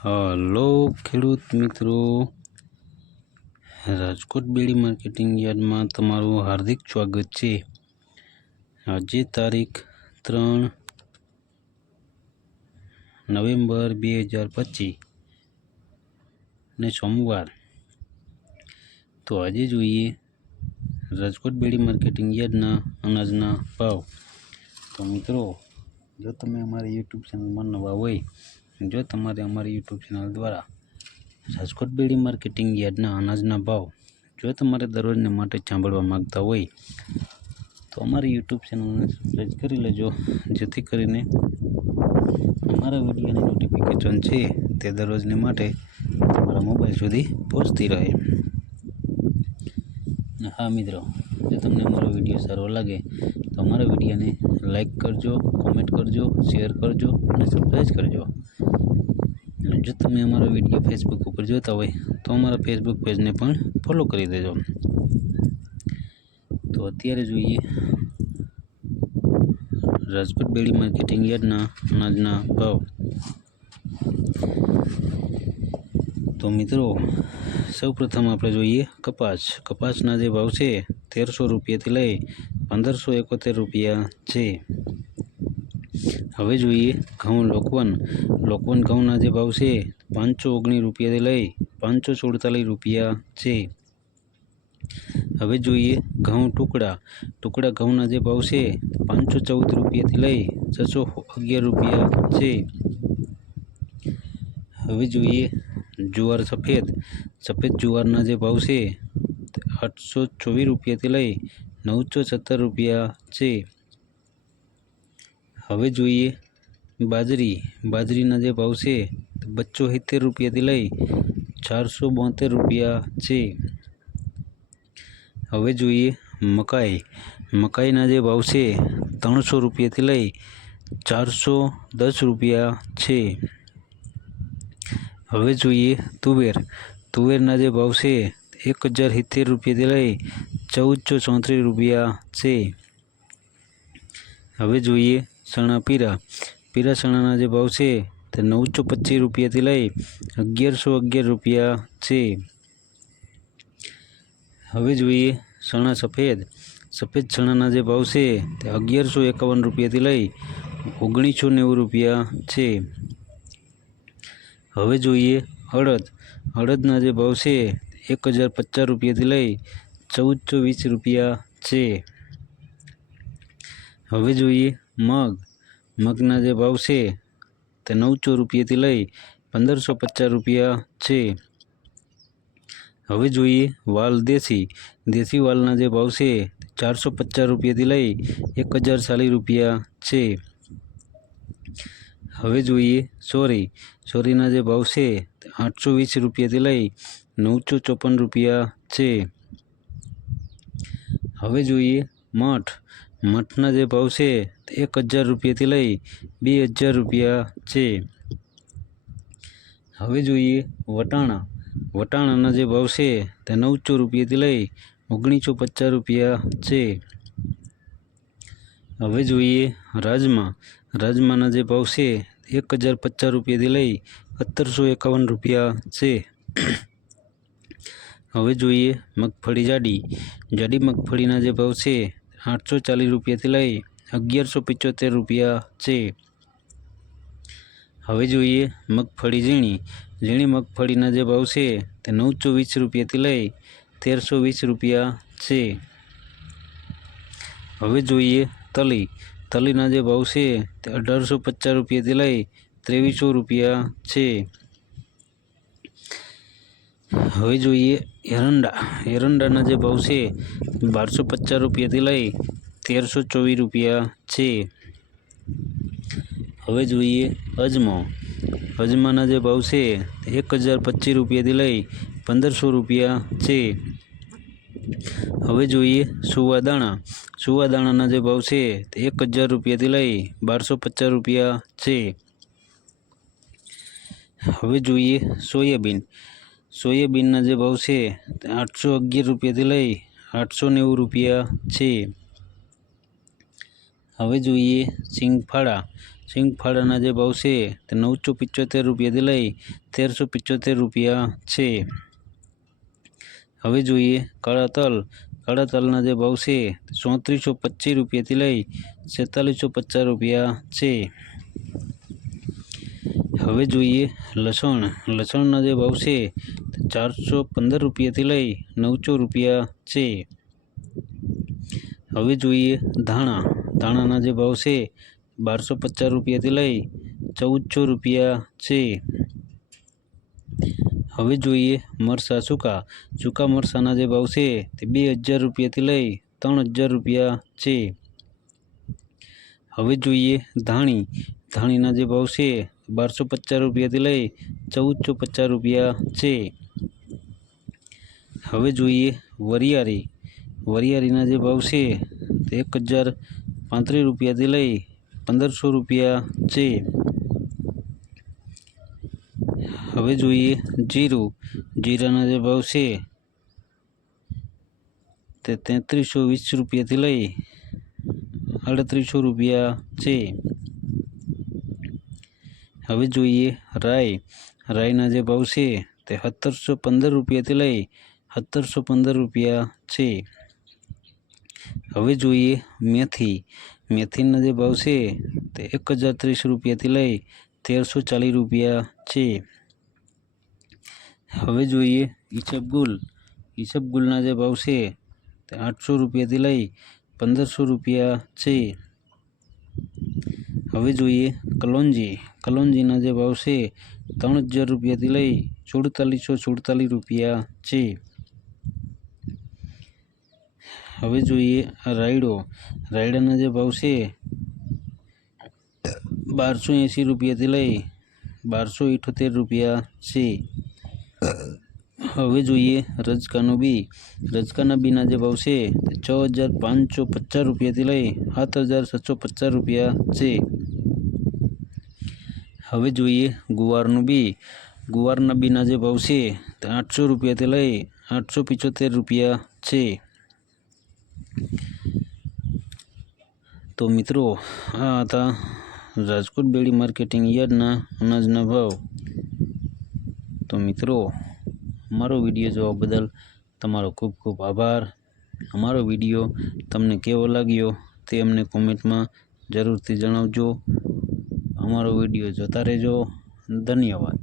Hello ખેડૂત મિત્રો, રાજકોટ બેડી marketing યાર્ડમાં તમારું હાર્દિક સ્વાગત છે। આજે તારીખ 3 નવેમ્બર 2025 ને સોમવાર। તો આજે જોઈએ રાજકોટ બેડી માર્કેટિંગ યાર્ડના અનાજના ભાવ। તો મિત્રો, જો તમે અમારી યુટ્યુબ ચેનલમાં નવા હોય, જો તમારે અમારી યુટ્યુબ ચેનલ દ્વારા રાજકોટ બેડી માર્કેટિંગ યાર્ડના અનાજના ભાવ જો તમારે દરરોજને માટે સાંભળવા માંગતા હોય તો અમારી યુટ્યુબ ચેનલને સબસ્ક્રાઈબ કરી લેજો, જેથી કરીને અમારા વિડીયોની નોટિફિકેશન છે તે દરરોજને માટે તમારા મોબાઈલ સુધી પહોંચતી રહે। હા મિત્રો, જો તમને અમારો વિડીયો સારો લાગે તો અમારા વિડીયોને લાઈક કરજો, કોમેન્ટ કરજો, શેર કરજો અને સબસ્ક્રાઈબ કરજો। જો તમે અમારો વિડીયો ફેસબુક ઉપર જોતા હોય તો અમારા ફેસબુક પેજને પણ ફોલો કરી દેજો। તો અત્યારે જોઈએ રાજકોટ બેડી માર્કેટિંગ યાર્ડના અનાજના ભાવ। તો મિત્રો, સૌપ્રથમ આપણે જોઈએ કપાસના જે ભાવ છે 1300 રૂપિયાથી લઈ 1571 રૂપિયા છે। હવે જોઈએ ઘઉં લોકવન ઘઉંના જે ભાવ છે 519 રૂપિયાથી લઈ 547 રૂપિયા છે। હવે જોઈએ ઘઉં ટુકડા ઘઉંના જે ભાવ છે 514 રૂપિયાથી લઈ 611 રૂપિયા છે। હવે જોઈએ જુવાર સફેદ જુવારના જે ભાવ છે 824 રૂપિયાથી લઈ 917 રૂપિયા છે। હવે જોઈએ બાજરીના જે ભાવ છે 272 રૂપિયાથી લઈ 472 રૂપિયા છે। હવે જોઈએ મકાઈના જે ભાવ છે 300 રૂપિયાથી લઈ 410 રૂપિયા છે। હવે જોઈએ તુવેરના જે ભાવ છે 1070 રૂપિયાથી લઈ 1434 રૂપિયા છે। હવે જોઈએ ચણા પીળા ચણાના જે ભાવ છે તે 925 રૂપિયાથી લઈ 1111 રૂપિયા છે। હવે જોઈએ ચણા સફેદ ચણાના જે ભાવ છે તે 1151 રૂપિયાથી લઈ 1990 રૂપિયા છે। હવે જોઈએ અડદના જે ભાવ છે 1050 રૂપિયાથી લઈ 1420 રૂપિયા છે। હવે જોઈએ મગના જે ભાવ છે તે 900 રૂપિયાથી લઈ 1550 રૂપિયા છે। હવે જોઈએ વાલ દેશી વાલના જે ભાવ છે 450 રૂપિયાથી લઈ 1040 રૂપિયા છે। હવે જોઈએ ચોરીના જે ભાવ છે 820 રૂપિયાથી લઈ 954 રૂપિયા છે। હવે જોઈએ મઠના જે ભાવ છે 1000 રૂપિયાથી લઈ 2000 રૂપિયા છે। હવે જોઈએ વટાણાના જે ભાવ છે તે 900 રૂપિયાથી લઈ 1950 રૂપિયા છે। હવે જોઈએ રાજમાના જે ભાવ છે 1050 રૂપિયાથી લઈ 1751 રૂપિયા છે। હવે જોઈએ મગફળી જાડી મગફળીના જે ભાવ છે 840 રૂપિયાથી લઈ 1175 રૂપિયા છે। હવે જોઈએ મગફળી ઝીણી મગફળીના જે ભાવ છે તે 920 રૂપિયાથી લઈ 1320 રૂપિયા છે। હવે જોઈએ તલીના જે ભાવ છે તે 1850 રૂપિયાથી લઈ 2300 રૂપિયા છે। હવે જોઈએ એરંડાના જે ભાવ છે 1250 રૂપિયાથી લઈ 1324 રૂપિયા છે। હવે જોઈએ અજમાના જે ભાવ છે 1025 રૂપિયાથી લઈ 1500 રૂપિયા છે। હવે જોઈએ સુવાદાણાના જે ભાવ છે 1000 રૂપિયાથી લઈ 1250 રૂપિયા છે। હવે જોઈએ સોયાબીનના જે ભાવ છે 811 રૂપિયાથી લઈ 890 રૂપિયા છે। હવે જોઈએ સિંગફાળા. સિંગફાળાના જે ભાવ છે તે 975 રૂપિયાથી લઈ 1375 રૂપિયા છે. હવે જોઈએ કાળા તલ. કાળા તલના જે ભાવ છે તે 3425 રૂપિયાથી લઈ 4650 રૂપિયા છે. હવે જોઈએ લસણ. લસણના જે ભાવ છે તે 415 રૂપિયાથી લઈ 900 રૂપિયા છે. હવે જોઈએ ધાણા. ધાણાના જે ભાવ છે 1250 રૂપિયાથી લઈ 1400 રૂપિયા છે. હવે જોઈએ મરચાં સૂકા. સૂકા મરચાંના જે ભાવ છે તે 2000 રૂપિયાથી લઈ 3000 રૂપિયા છે. હવે જોઈએ ધાણી. ધાણીના જે ભાવ છે 1250 રૂપિયાથી લઈ 1450 રૂપિયા છે. હવે જોઈએ વરિયાળી. વરિયાળીના જે ભાવ છે તે 1035 રૂપિયાથી લઈ 1500 રૂપિયા છે. હવે જોઈએ જીરું. જીરાના જે ભાવ છે તે 3320 રૂપિયાથી લઈ 3800 રૂપિયા છે. હવે જોઈએ રાઈ. રાઈના જે ભાવ છે તે 1715 રૂપિયાથી લઈ 1715 રૂપિયા છે. હવે જોઈએ મેથી. મેથીના જે ભાવ છે તે 1030 રૂપિયાથી લઈ 1340 રૂપિયા છે. હવે જોઈએ ઈસબગુલ. ઈસબગુલના જે ભાવ છે તે 800 રૂપિયાથી લઈ 1500 રૂપિયા છે. હવે જોઈએ કલોંજી. કલોંજીના જે ભાવ છે 3000 રૂપિયાથી લઈ 4447 રૂપિયા છે. હવે જોઈએ રાયડો. રાયડાના જે ભાવ છે 1280 રૂપિયાથી લઈ 1278 રૂપિયા છે. હવે જોઈએ રજકાનું બી. રજકાના બીના જે ભાવ છે તે 6550 રૂપિયાથી લઈ 7750 રૂપિયા છે. હવે જોઈએ ગુવારનું બી. ગુવારના બીના જે ભાવ છે તે 800 રૂપિયાથી લઈ 875 રૂપિયા છે. તો મિત્રો આ હતા રાજકોટ બેડી માર્કેટિંગ યાર્ડના અનાજના ભાવ. તો મિત્રો અમારો વિડીયો જોવા બદલ તમારો ખૂબ ખૂબ આભાર. અમારો વિડીયો તમને કેવો લાગ્યો તે અમને કોમેન્ટમાં જરૂરથી જણાવજો. અમારો વિડીયો જોતા રહેજો. ધન્યવાદ.